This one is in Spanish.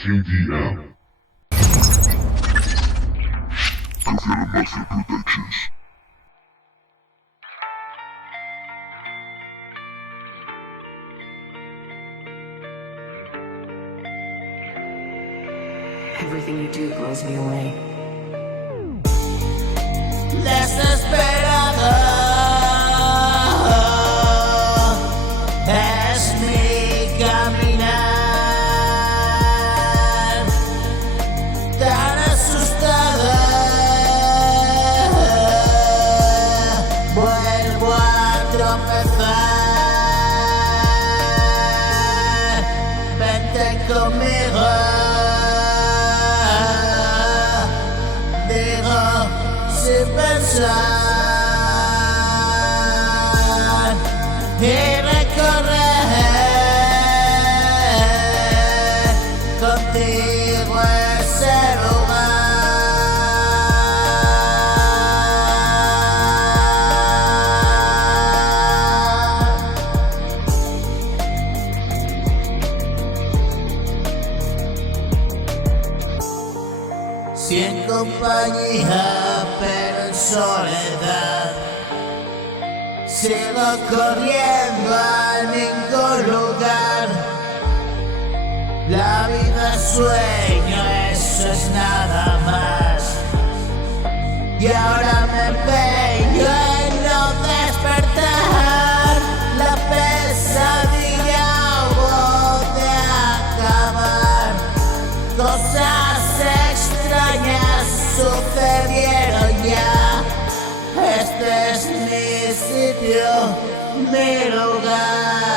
KDM. Cafialamafia Productions. Everything you do blows me away. Desesperado es mi caminar, tan asustado vuelvo a tropezar. Vente conmigo, digo sin pensar, y recorrer contigo ese lugar. Sin compañía pero en soledad, sigo corriendo a ningún lugar. La vida es sueño, eso es nada más. Y ahora me empeño en no despertar. La pesadilla hubo de acabar. Cosas extrañas sucedieron ya. Este es mi sitio, mi lugar.